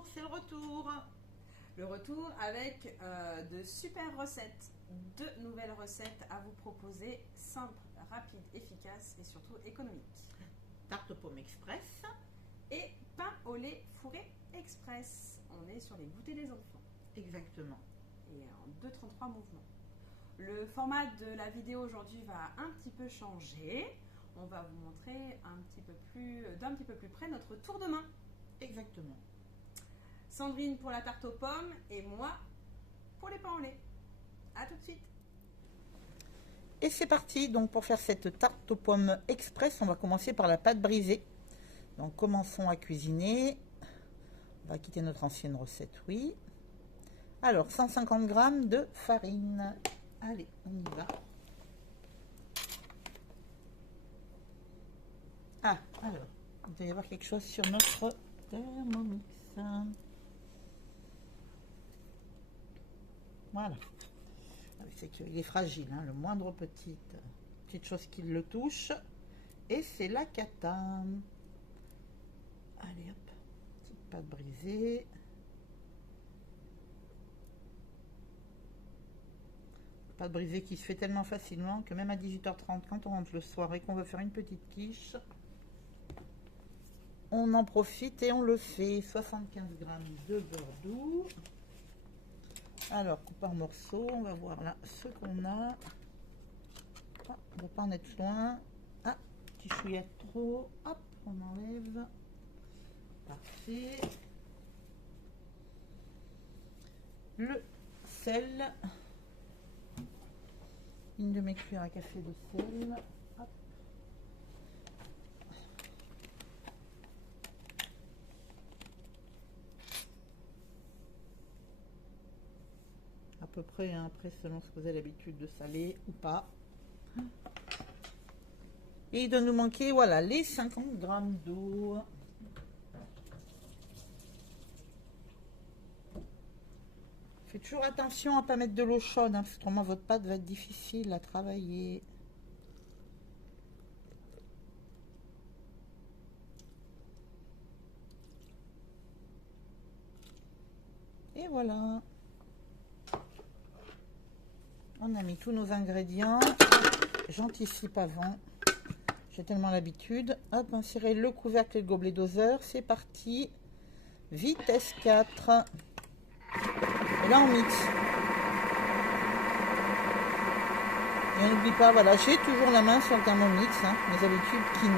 retour, c'est le retour. Le retour avec de super recettes, 2 nouvelles recettes à vous proposer, simples, rapides, efficaces et surtout économiques. Tarte aux pommes express et pain au lait fourré express. On est sur les goûters des enfants. Exactement. Et en 2,33 mouvements. Le format de la vidéo aujourd'hui va un petit peu changer. On va vous montrer d'un petit peu plus près notre tour de main. Exactement. Sandrine pour la tarte aux pommes et moi pour les pains au lait. A tout de suite. Et c'est parti. Donc pour faire cette tarte aux pommes express, on va commencer par la pâte brisée. Donc commençons à cuisiner. On va quitter notre ancienne recette, oui. Alors 150 g de farine. Allez, on y va. Ah, alors, il doit y avoir quelque chose sur notre Thermomix. Voilà. C'est qu'il est fragile, hein, le moindre petite chose qui le touche. Et c'est la cata. Allez hop, petite pâte brisée. Pâte brisée qui se fait tellement facilement que même à 18h30, quand on rentre le soir et qu'on veut faire une petite quiche, on en profite et on le fait. 75 g de beurre doux. Alors, coupe en morceaux, on va voir là ce qu'on a. Ah, on ne va pas en être loin. Ah, petit chouillette trop. Hop, on enlève. Parfait. Le sel. Une de mes cuillères à café de sel. Hop. À peu près, hein, après selon ce que vous avez l'habitude de saler ou pas. Et il doit nous manquer, voilà, les 50 g d'eau. Faites toujours attention à ne pas mettre de l'eau chaude, hein, parce que autrement votre pâte va être difficile à travailler. Et voilà. On a mis tous nos ingrédients. J'anticipe avant. J'ai tellement l'habitude. Hop, insérer le couvercle et le gobelet doseur. C'est parti. Vitesse 4. Et là, on mixe. Et on n'oublie pas, voilà, j'ai toujours la main sur le Thermomix. Hein, mes habitudes qui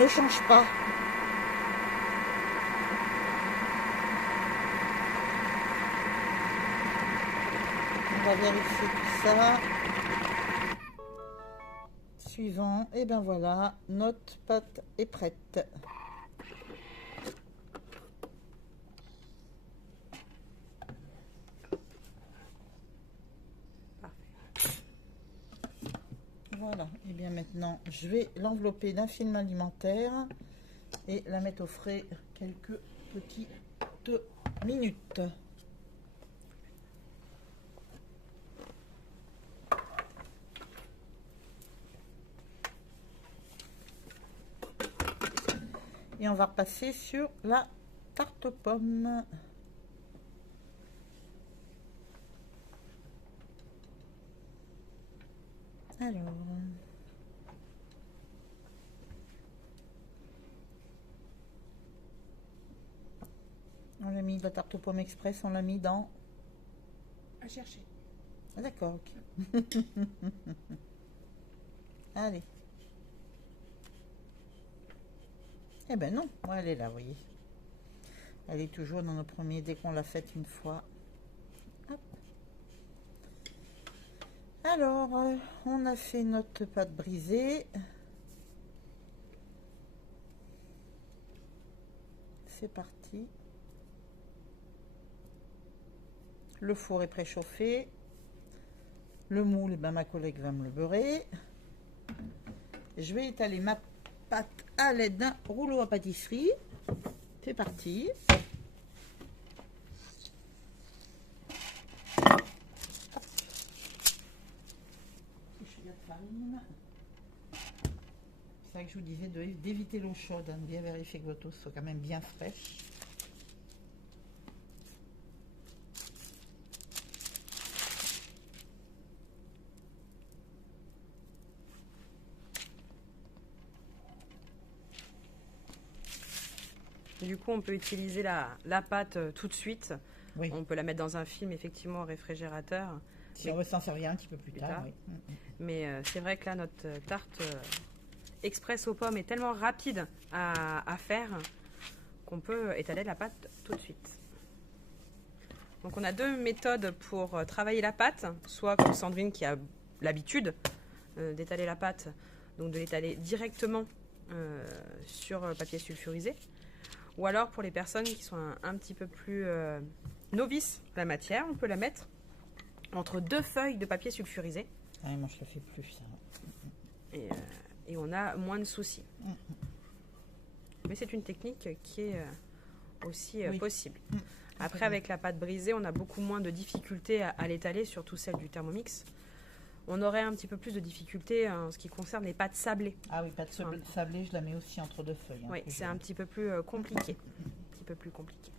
ne changent pas. On va vérifier tout ça. Suivant, et ben voilà, notre pâte est prête. Voilà, et bien maintenant je vais l'envelopper d'un film alimentaire et la mettre au frais quelques petites minutes. Et on va repasser sur la tarte aux pommes. Alors, on l'a mis, la tarte aux pommes express, on l'a mis dans... À chercher. Ah, d'accord, ok. Allez. Eh ben non, ouais, elle est là, vous voyez. Elle est toujours dans nos premiers, dès qu'on l'a faite une fois. Hop. Alors, on a fait notre pâte brisée. C'est parti. Le four est préchauffé. Le moule, ben, ma collègue va me le beurrer. Je vais étaler ma pâte à l'aide d'un rouleau à pâtisserie. C'est parti. C'est ça que je vous disais d'éviter l'eau chaude, hein, de bien vérifier que votre eau soit quand même bien fraîche. Du coup, on peut utiliser la pâte tout de suite. Oui. On peut la mettre dans un film, effectivement, au réfrigérateur. Si on veut s'en servir un petit peu plus tard. Oui. Mais c'est vrai que là, notre tarte express aux pommes est tellement rapide à faire qu'on peut étaler la pâte tout de suite. Donc on a deux méthodes pour travailler la pâte, soit comme Sandrine qui a l'habitude d'étaler la pâte, donc de l'étaler directement sur papier sulfurisé, ou alors pour les personnes qui sont un petit peu plus novices à la matière, on peut la mettre entre deux feuilles de papier sulfurisé. Ah, moi je le fais plus ça. Et on a moins de soucis. Mais c'est une technique qui est aussi possible. Après, avec la pâte brisée, on a beaucoup moins de difficultés à l'étaler, surtout celle du Thermomix. On aurait un petit peu plus de difficultés en ce qui concerne les pâtes sablées. Ah oui, pâte sablée, je la mets aussi entre deux feuilles. Oui, c'est un petit peu plus compliqué. Un petit peu plus compliqué.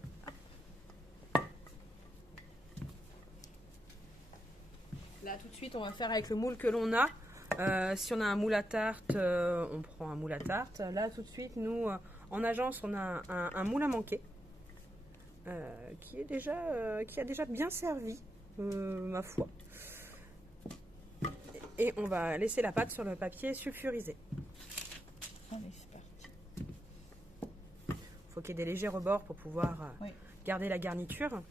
Là, tout de suite, on va faire avec le moule que l'on a. Si on a un moule à tarte, on prend un moule à tarte. Là, tout de suite, nous, en agence, on a un moule à manquer qui a déjà bien servi, ma foi. Et on va laisser la pâte sur le papier sulfurisé. Allez, c'est parti. Il faut qu'il y ait des légers rebords pour pouvoir garder la garniture.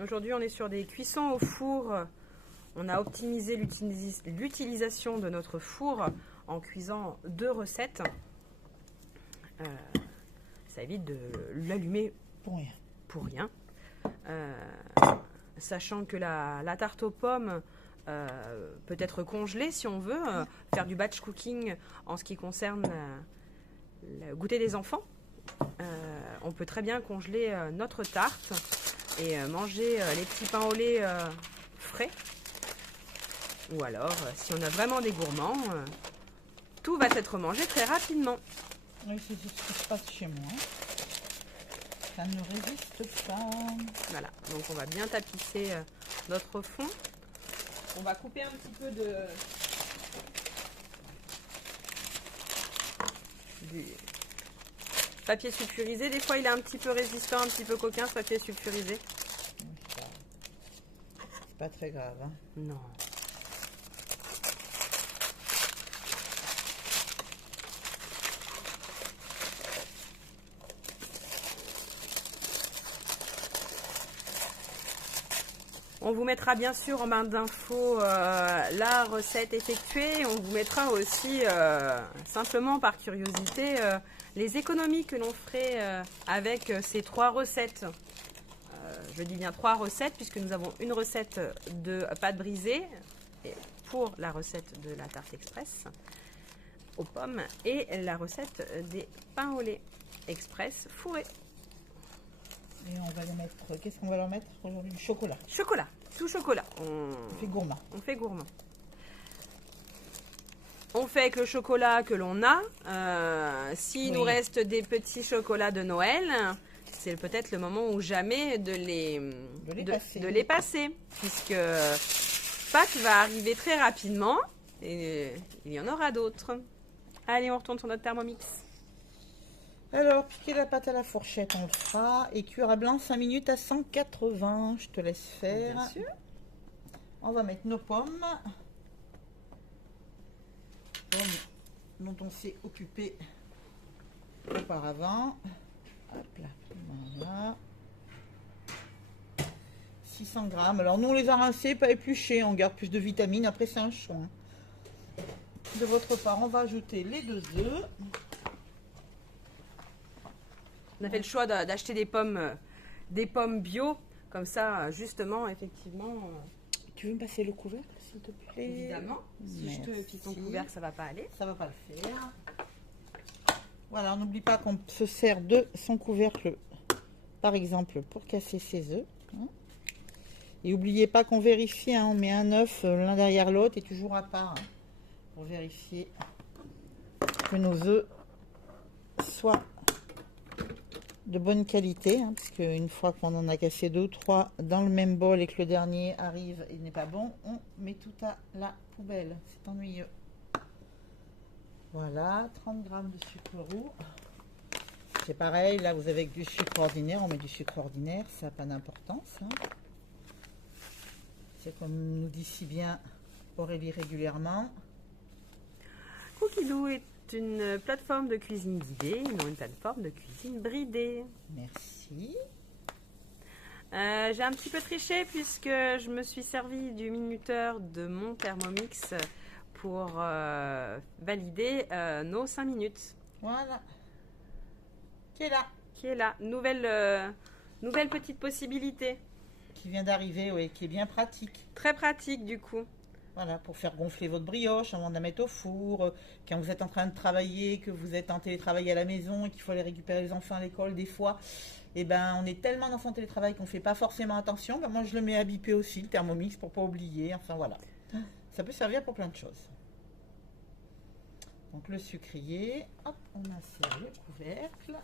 Aujourd'hui, on est sur des cuissons au four. On a optimisé l'utilisation de notre four en cuisant 2 recettes. Ça évite de l'allumer pour rien. Sachant que la tarte aux pommes peut être congelée si on veut, faire du batch cooking en ce qui concerne le goûter des enfants. On peut très bien congeler notre tarte et manger les petits pains au lait frais. Ou alors, si on a vraiment des gourmands, tout va être mangé très rapidement. Oui, c'est ce qui se passe chez moi. Ça ne résiste pas. Voilà, donc on va bien tapisser notre fond. On va couper un petit peu du papier sulfurisé. Des fois, il est un petit peu résistant, un petit peu coquin, ce papier sulfurisé. C'est pas très grave. Hein. Non. On vous mettra bien sûr en barre d'infos la recette effectuée. On vous mettra aussi, simplement par curiosité, les économies que l'on ferait avec ces 3 recettes. Je dis bien 3 recettes puisque nous avons une recette de pâte brisée pour la recette de la tarte express aux pommes et la recette des pains au lait express fourrés. Et on va les mettre. Qu'est-ce qu'on va leur mettre aujourd'hui? Du chocolat. Chocolat, tout chocolat. On fait gourmand. On fait gourmand. On fait avec le chocolat que l'on a. S'il nous reste des petits chocolats de Noël, c'est peut-être le moment ou jamais de les passer. Puisque Pâques va arriver très rapidement et il y en aura d'autres. Allez, on retourne sur notre Thermomix. Alors, piquer la pâte à la fourchette, on le fera. Et cuire à blanc 5 minutes à 180. Je te laisse faire. Bien sûr. On va mettre nos pommes. Pommes dont on s'est occupé auparavant. Hop là, voilà. 600 grammes. Alors, nous, on les a rincés, pas épluchés. On garde plus de vitamines. Après, c'est un choix. De votre part, on va ajouter les 2 œufs. On a fait le choix d'acheter des pommes bio, comme ça, justement, effectivement. Tu veux me passer le couvercle, s'il te plaît? Évidemment. Si je te pique ton couvercle, ça va pas aller. Ça va pas le faire. Voilà, on n'oublie pas qu'on se sert de son couvercle, par exemple, pour casser ses œufs. Et n'oubliez pas qu'on vérifie, on met un œuf l'un derrière l'autre et toujours à part, pour vérifier que nos œufs soient de bonne qualité, parce qu'une fois qu'on en a cassé 2 ou 3 dans le même bol et que le dernier arrive et n'est pas bon, on met tout à la poubelle. C'est ennuyeux. Voilà, 30 grammes de sucre roux. C'est pareil, là vous avez du sucre ordinaire, on met du sucre ordinaire, ça n'a pas d'importance. Hein. C'est comme nous dit si bien Aurélie régulièrement. Cookidoo est une plateforme de cuisine guidée, non une plateforme de cuisine bridée. Merci. J'ai un petit peu triché puisque je me suis servi du minuteur de mon Thermomix pour valider nos 5 minutes. Voilà. Qui est là. Qui est là. Nouvelle petite possibilité. Qui vient d'arriver, oui, qui est bien pratique. Très pratique du coup. Voilà, pour faire gonfler votre brioche avant de la mettre au four. Quand vous êtes en train de travailler, que vous êtes en télétravail à la maison et qu'il faut aller récupérer les enfants à l'école des fois. Et ben, on est tellement dans son télétravail qu'on ne fait pas forcément attention. Ben, moi, je le mets à biper aussi, le Thermomix, pour ne pas oublier. Enfin, voilà. Ça peut servir pour plein de choses. Donc, le sucrier. Hop, on insère le couvercle.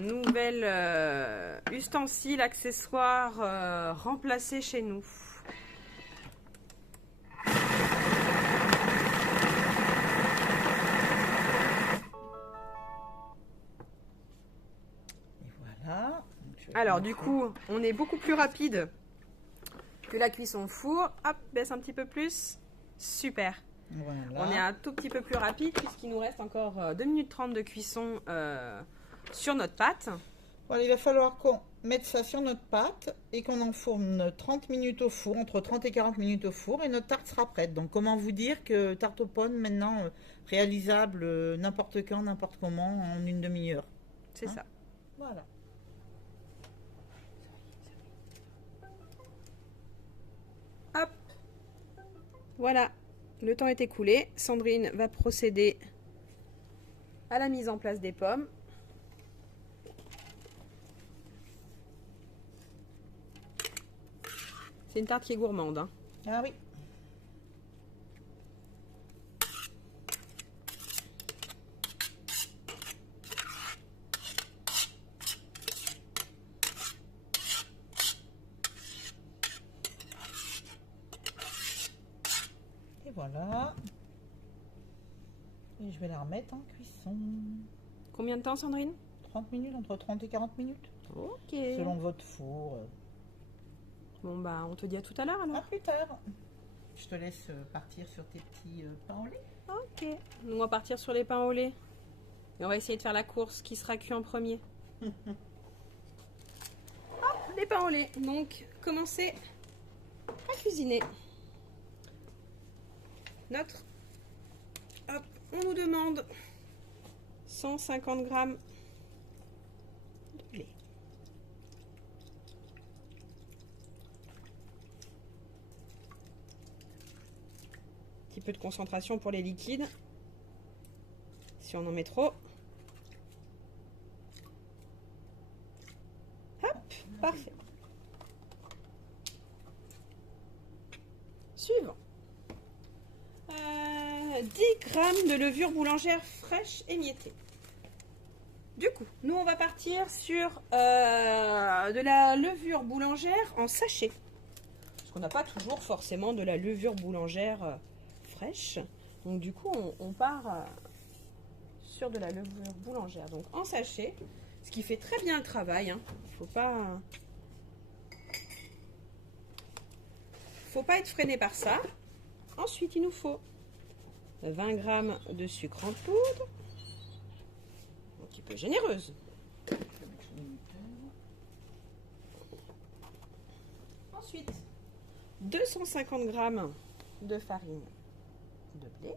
Nouvel ustensile, accessoire remplacé chez nous. Et voilà. Alors du coup, on est beaucoup plus rapide que la cuisson au four. Hop, baisse un petit peu plus. Super. Voilà. On est un tout petit peu plus rapide puisqu'il nous reste encore 2 minutes 30 de cuisson sur notre pâte. Voilà, il va falloir qu'on mette ça sur notre pâte et qu'on enfourne 30 minutes au four, entre 30 et 40 minutes au four, et notre tarte sera prête. Donc comment vous dire que tarte aux pommes maintenant réalisable n'importe quand, n'importe comment, en une demi-heure. C'est ça. Voilà. Hop. Voilà. Le temps est écoulé. Sandrine va procéder à la mise en place des pommes. C'est une tarte qui est gourmande. Hein. Ah oui. Et voilà. Et je vais la remettre en cuisson. Combien de temps, Sandrine? 30 minutes, entre 30 et 40 minutes. Ok. Selon votre four. Bon, bah, on te dit à tout à l'heure alors. À plus tard. Je te laisse partir sur tes petits pains au lait. Ok. Nous, on va partir sur les pains au lait. Et on va essayer de faire la course. Qui sera cuit en premier? Hop, les pains au lait. Donc, commencez à cuisiner. Hop, on nous demande 150 grammes de lait. Un petit peu de concentration pour les liquides. Si on en met trop. Hop, parfait. Suivant. 10 grammes de levure boulangère fraîche émiettée. Du coup, nous on va partir sur de la levure boulangère en sachet. Parce qu'on n'a pas toujours forcément de la levure boulangère fraîche. Donc du coup, on part sur de la levure boulangère. Donc en sachet, ce qui fait très bien le travail. Hein. Faut pas être freiné par ça. Ensuite, il nous faut 20 grammes de sucre en poudre, un petit peu généreuse. Ensuite, 250 grammes de farine de blé.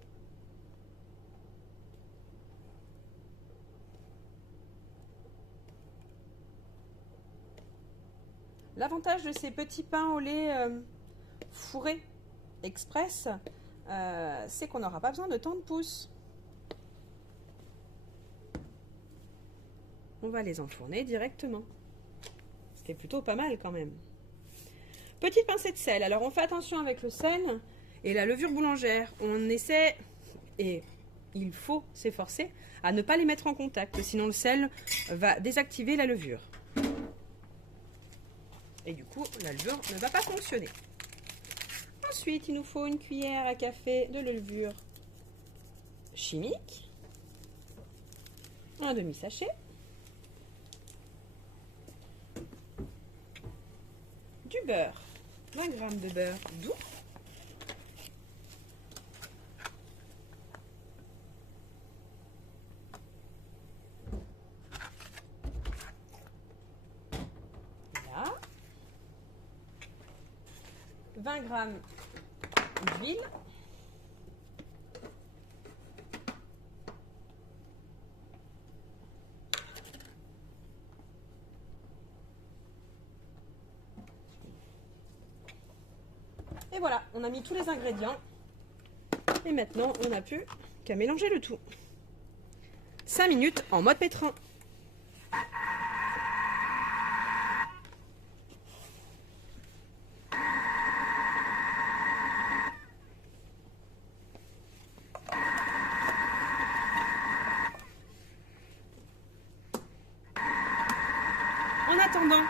L'avantage de ces petits pains au lait fourrés express, c'est qu'on n'aura pas besoin de tant de pouces. On va les enfourner directement. C'est plutôt pas mal quand même. Petite pincée de sel. Alors on fait attention avec le sel et la levure boulangère. On essaie, et il faut s'efforcer, à ne pas les mettre en contact. Sinon le sel va désactiver la levure. Et du coup, la levure ne va pas fonctionner. Ensuite, il nous faut une cuillère à café de levure chimique. Un demi-sachet. Du beurre. 20 g de beurre doux. Voilà. 20 g d'huile. Et voilà, on a mis tous les ingrédients. Et maintenant, on n'a plus qu'à mélanger le tout. 5 minutes en mode pétrin. En attendant,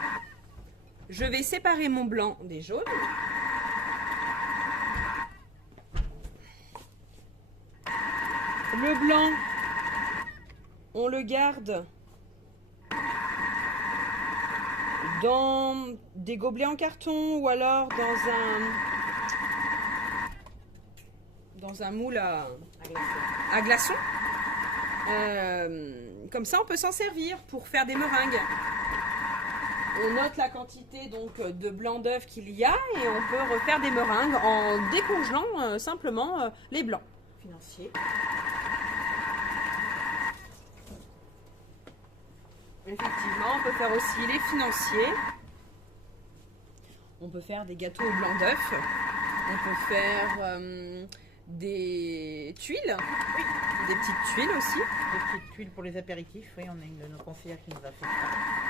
je vais séparer mon blanc des jaunes. Le blanc, on le garde dans des gobelets en carton ou alors dans un moule à glaçons. Comme ça, on peut s'en servir pour faire des meringues. On note la quantité donc de blanc d'œuf qu'il y a et on peut refaire des meringues en décongelant simplement les blancs. Financier. Effectivement, on peut faire aussi les financiers. On peut faire des gâteaux au blanc d'œuf. On peut faire des tuiles. Oui. Des petites tuiles aussi. Des petites tuiles pour les apéritifs. Oui, on a une de nos conseillères qui nous a fait ça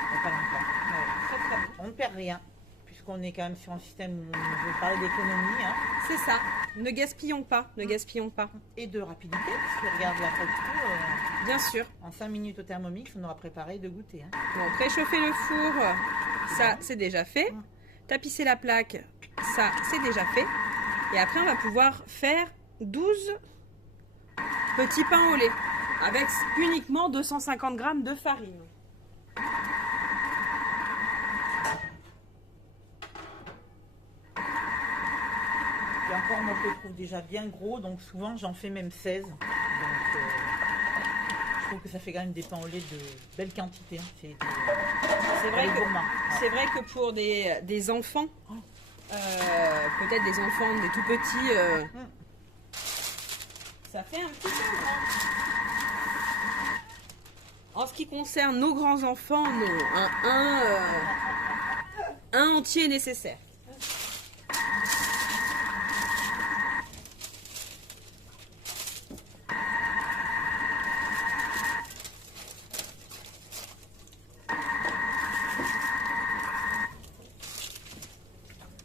il n'y a pas longtemps. Ouais, très, très bon. On ne perd rien, puisqu'on est quand même sur un système où on veut parler d'économie. Hein. C'est ça. Ne gaspillons pas. Ne gaspillons pas. Et de rapidité, parce que regarde la photo. Bien sûr. En 5 minutes au Thermomix, on aura préparé de goûter. Hein. Bon, préchauffer le four, ça c'est déjà fait. Tapisser la plaque, ça c'est déjà fait. Et après, on va pouvoir faire 12 petits pains au lait avec uniquement 250 g de farine. Et encore, moi je le trouve déjà bien gros, donc souvent j'en fais même 16. Donc je trouve que ça fait quand même des pains au lait de belle quantité. Hein. C'est vrai que pour des enfants, peut-être des enfants, des tout petits, ça fait un petit peu grand. En ce qui concerne nos grands-enfants, non. Un entier est nécessaire.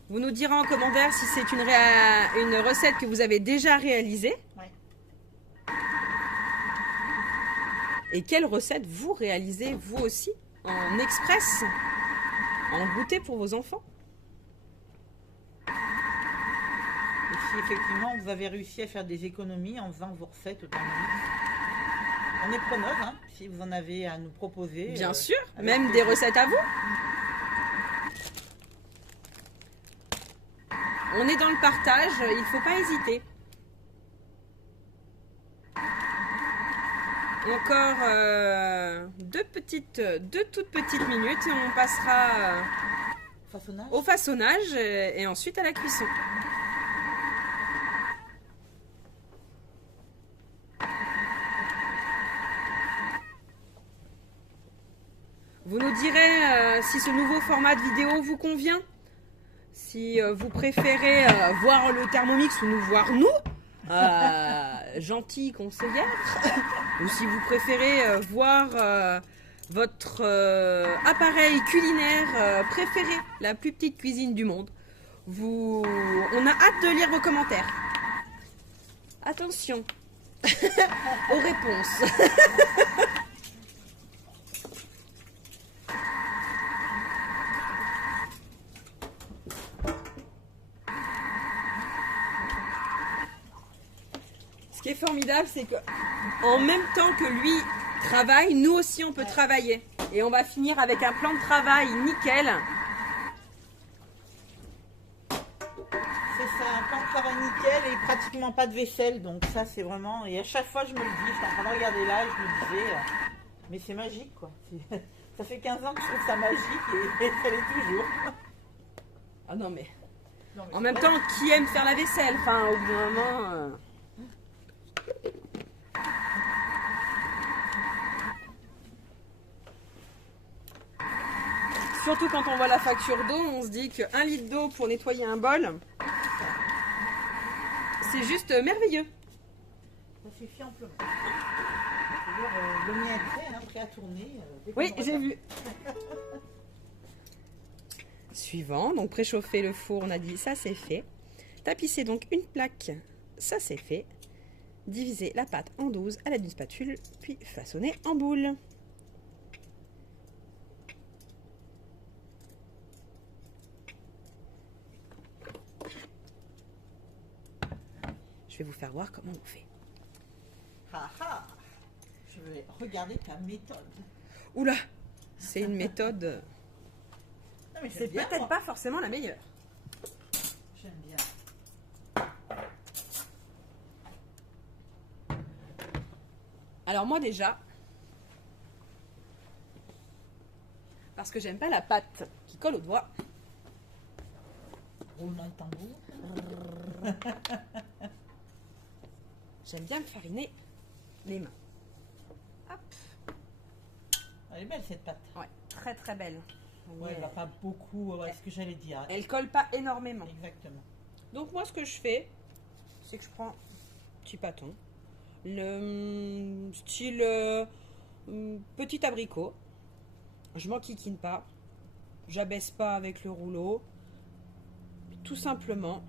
Vous nous direz en commentaire si c'est une recette que vous avez déjà réalisée. Ouais. Et quelle recette vous réalisez vous aussi en express, en goûter pour vos enfants. Et si effectivement vous avez réussi à faire des économies en faisant vos recettes au Thermomix, on est preneuse, hein, si vous en avez à nous proposer. Bien sûr, même des recettes à vous. On est dans le partage, il ne faut pas hésiter. Encore deux toutes petites minutes et on passera au façonnage et ensuite à la cuisson. Vous nous direz si ce nouveau format de vidéo vous convient. Si vous préférez voir le Thermomix ou nous voir nous, gentille conseillère, ou si vous préférez voir votre appareil culinaire préféré, la plus petite cuisine du monde, on a hâte de lire vos commentaires. Attention aux réponses. Ce qui est formidable, c'est que en même temps que lui travaille, nous aussi on peut travailler. Et on va finir avec un plan de travail nickel. C'est ça, un plan de travail nickel et pratiquement pas de vaisselle. Donc ça c'est vraiment... Et à chaque fois je me le dis, j'étais en train de regarder là et je me disais... mais c'est magique quoi. Ça fait 15 ans que je trouve ça magique et ça l'est toujours. Ah non mais... Non, mais En même temps, qui aime faire la vaisselle? Enfin, au bout d'un moment... Surtout quand on voit la facture d'eau, on se dit qu'1 litre d'eau pour nettoyer un bol, c'est juste merveilleux. ça suffit amplement. C'est-à-dire, le mien est prêt, hein, prêt à tourner. Dès qu'on Oui, aura j'ai ça. vu. Suivant, donc préchauffer le four, on a dit ça c'est fait. Tapisser donc une plaque, ça c'est fait. Diviser la pâte en 12 à l'aide d'une spatule, puis façonner en boule. Je vais vous faire voir comment on fait. Ah ah. Je vais regarder ta méthode. Oula, c'est une méthode... Non, mais C'est j'aime bien, peut-être moi. pas forcément la meilleure. J'aime bien. Alors moi déjà, parce que j'aime pas la pâte qui colle aux doigts, Roulement de tambour. j'aime bien me fariner les mains. Hop, Elle est belle cette pâte. ouais, très très belle. Ouais, elle va pas beaucoup, ouais, ce que j'allais dire. Elle colle pas énormément. Exactement. Donc moi ce que je fais, c'est que je prends un petit bâton, le style petit abricot. Je m'enquiquine pas, j'abaisse pas avec le rouleau. Tout simplement,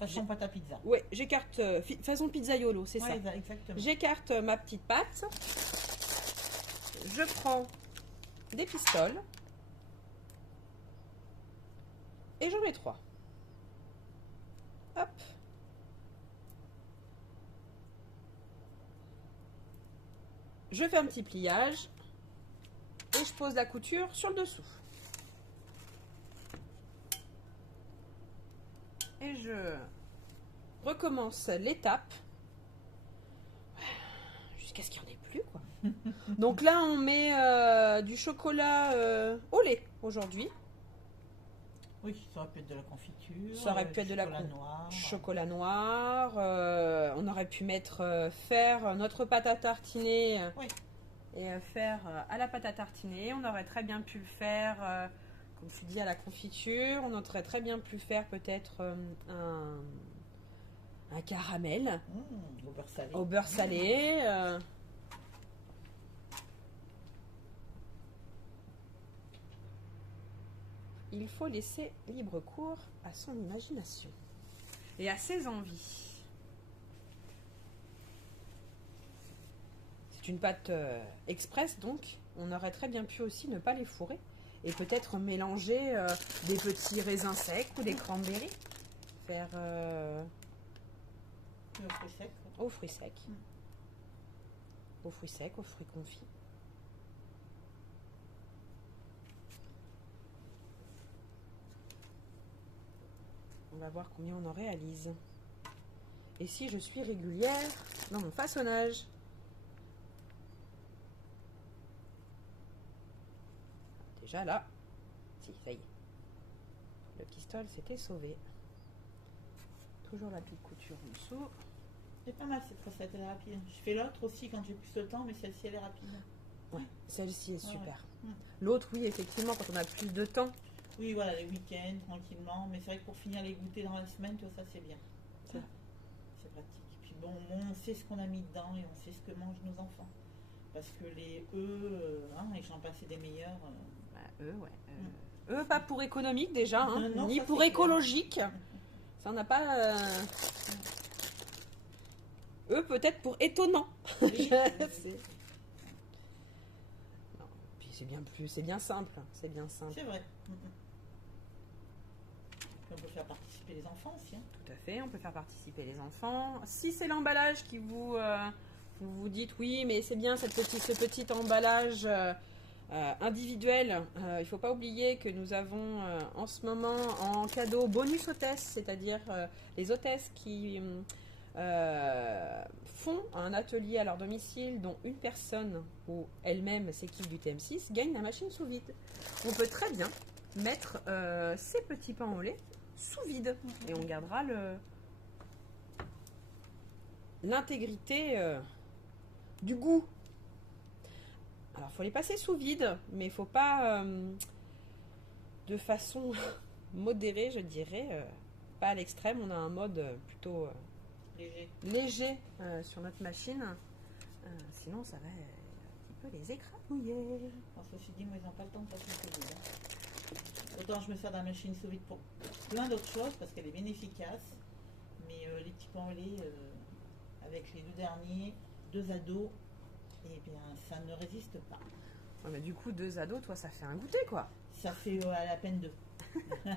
Façon pâte à pizza. ouais, j'écarte façon pizzaiolo, c'est ça. Ouais, exactement. J'écarte ma petite pâte. Je prends des pistoles et j'en mets 3. Hop. Je fais un petit pliage et je pose la couture sur le dessous. Et je recommence l'étape jusqu'à ce qu'il n'y en ait plus, quoi. Donc là, on met du chocolat au lait aujourd'hui. Oui, ça aurait pu être de la confiture. Ça aurait pu être de la chocolat noir. chocolat noir. On aurait pu mettre faire notre pâte à tartiner Oui. et faire à la pâte à tartiner. On aurait très bien pu le faire, comme je dis, à la confiture. On aurait très bien pu faire peut-être un caramel Au beurre salé. au beurre salé. Il faut laisser libre cours à son imagination et à ses envies. C'est une pâte express, donc on aurait très bien pu aussi ne pas les fourrer et peut-être mélanger des petits raisins secs ou des cranberries. Faire Le fruit sec. aux fruits secs. Aux fruits secs, aux fruits confits. On va voir combien on en réalise. Et si je suis régulière dans mon façonnage. Déjà là, si, ça y est. Le pistol s'était sauvé. Toujours la petite couture en dessous. C'est pas mal cette recette, elle est rapide. Je fais l'autre aussi quand j'ai plus de temps, mais celle-ci elle est rapide. Ouais, celle-ci est super. Ouais. L'autre, oui, effectivement, quand on a plus de temps. Oui, voilà, les week-ends, tranquillement. Mais c'est vrai que pour finir les goûters dans la semaine, tout ça, c'est bien. Ouais. C'est pratique. Puis bon, au moins, on sait ce qu'on a mis dedans et on sait ce que mangent nos enfants. Parce que les œufs, et j'en passais des meilleurs. Bah, ouais. Eux, pas pour économique déjà, hein, Non, ni ça, pour c'est écologique. Ça n'a pas. Eux, peut-être pour étonnant. Oui. C'est- Non, puis c'est bien simple. C'est bien simple. C'est vrai. Puis on peut faire participer les enfants aussi. Hein. Tout à fait, on peut faire participer les enfants. Si c'est l'emballage qui vous vous vous dites oui, mais c'est bien ce petit emballage individuel. Il ne faut pas oublier que nous avons en ce moment en cadeau bonus hôtesse, c'est-à-dire les hôtesses qui font un atelier à leur domicile dont une personne ou elle-même s'équipe du TM6 gagne la machine sous vide. On peut très bien mettre ces petits pains au lait sous vide et on gardera l'intégrité du goût. Alors, il faut les passer sous vide, mais il ne faut pas de façon modérée, je dirais. Pas à l'extrême, on a un mode plutôt léger sur notre machine. Sinon, ça va un petit peu les écrabouiller. Alors, ceci dit, moi, ils n'ont pas le temps de passer sous vide. Autant je me sers de la machine sous vide pour plein d'autres choses, parce qu'elle est bien efficace. Mais les petits pains au lait, avec les 2 derniers, 2 ados, eh bien, ça ne résiste pas. Ouais, mais du coup, 2 ados, toi, ça fait un goûter, quoi. Ça fait à la peine 2.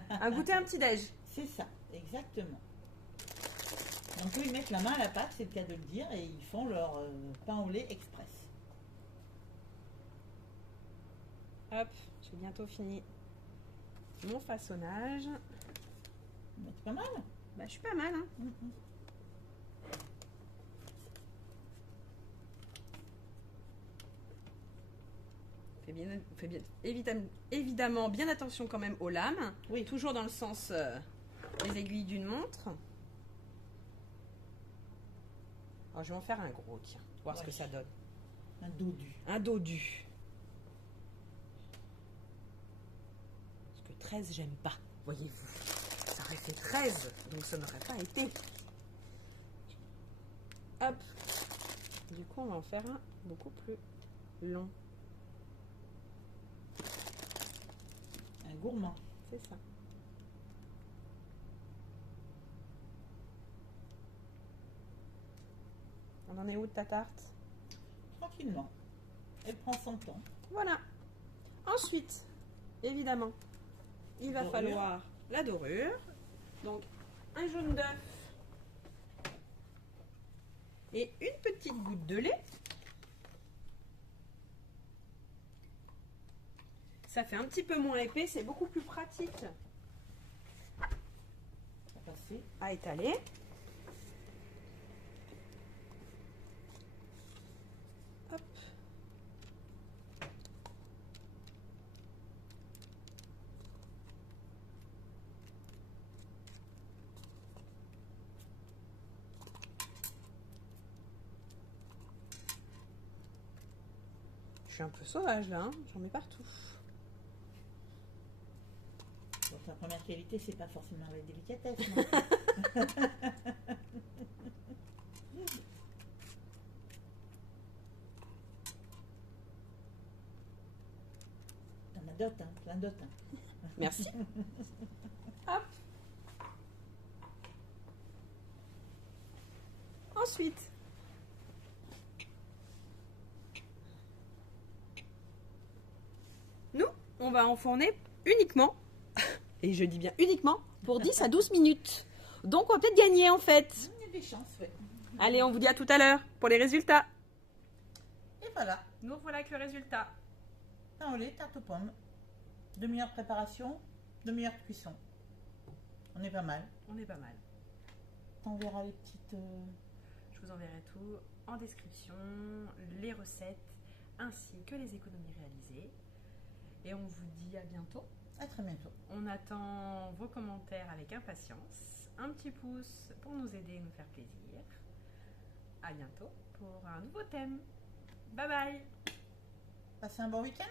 Un goûter, un petit déj. C'est ça, exactement. Donc, eux, ils mettent la main à la pâte, c'est le cas de le dire, et ils font leur pain au lait express. Hop, j'ai bientôt fini mon façonnage. Mais c'est pas mal. Bah, je suis pas mal, hein. Fais bien, évidemment bien attention quand même aux lames. Oui. Toujours dans le sens des aiguilles d'une montre. Alors, je vais en faire un gros, tiens, voir ce que ça donne. Un dodu. Un dodu. Parce que 13, j'aime pas, voyez-vous. Ça aurait fait 13, donc ça n'aurait pas été. Hop. Du coup, on va en faire un beaucoup plus long. Un gourmand. C'est ça. On en est où de ta tarte? Tranquillement. Elle prend son temps. Voilà. Ensuite, évidemment, il va falloir la dorure. Donc, un jaune d'œuf et une petite goutte de lait. Ça fait un petit peu moins épais, c'est beaucoup plus pratique à étaler. Hop. Je suis un peu sauvage là, hein, j'en mets partout. Bon, sa première qualité, c'est pas forcément la délicatesse. T'en as d'autres, hein, plein d'autres. Hein. Merci. Hop. Ensuite, nous, on va enfourner uniquement, et je dis bien uniquement, pour 10 à 12 minutes. Donc, on va peut-être gagner en fait. Il y a des chances, oui. Allez, on vous dit à tout à l'heure pour les résultats. Et voilà. Nous voilà avec le résultat. Pain au lait, tarte aux pommes. Demi-heure préparation, demi-heure cuisson. On est pas mal. On est pas mal. T'enverras les petites... Je vous enverrai tout en description, les recettes, ainsi que les économies réalisées. Et on vous dit à bientôt. À très bientôt. On attend vos commentaires avec impatience. Un petit pouce pour nous aider et nous faire plaisir. À bientôt pour un nouveau thème. Bye bye. Passez un bon week-end.